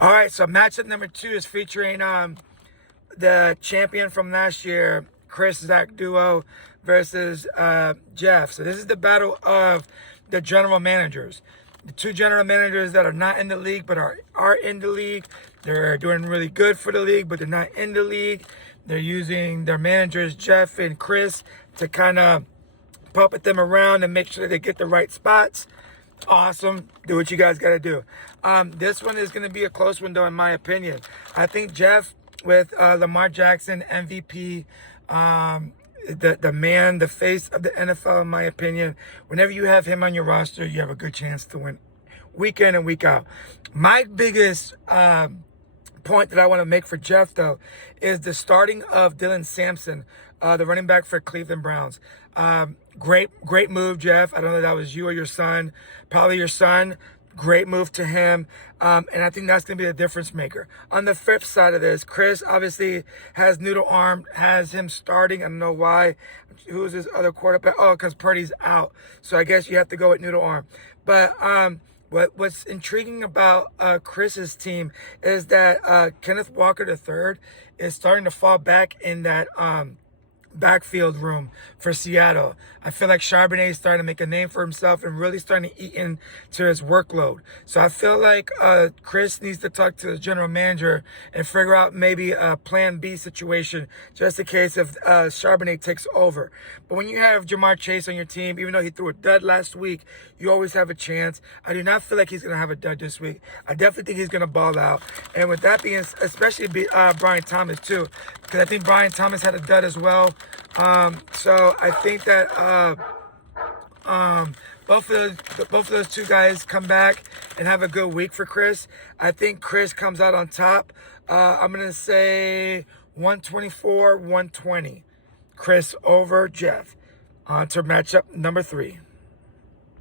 All right, so matchup number 2 is featuring the champion from last year, Chris Zach duo versus Jeff. So this is the battle of the general managers. The 2 general managers that are not in the league but are in the league. They're doing really good for the league, but they're not in the league. They're using their managers, Jeff and Chris, to kind of puppet them around and make sure they get the right spots. Awesome. Do what you guys got to do. This one is going to be a close one, though, in my opinion. I think Jeff, with Lamar Jackson, MVP, the man, the face of the NFL, in my opinion, whenever you have him on your roster, you have a good chance to win week in and week out. My biggest point that I want to make for Jeff, though, is the starting of Dylan Sampson, the running back for Cleveland Browns. Great move, Jeff. I don't know if that was you or your son. Probably your son. Great move to him. And I think that's going to be the difference maker. On the flip side of this, Chris obviously has noodle arm, has him starting. I don't know why. Who's his other quarterback? Oh, because Purdy's out. So I guess you have to go with noodle arm. But what's intriguing about Chris's team is that Kenneth Walker III is starting to fall back in that backfield room for Seattle. I feel like Charbonnet is starting to make a name for himself and really starting to eat into his workload. So I feel like Chris needs to talk to the general manager and figure out maybe a plan B situation just in case if Charbonnet takes over. But when you have Jamar Chase on your team, even though he threw a dud last week, you always have a chance. I do not feel like he's going to have a dud this week. I definitely think he's going to ball out. And with that being, especially Brian Thomas too, because I think Brian Thomas had a dud as well. So I think that both of those 2 guys come back and have a good week for Chris. I think Chris comes out on top. I'm gonna say 124-120. Chris over Jeff. On to matchup number 3.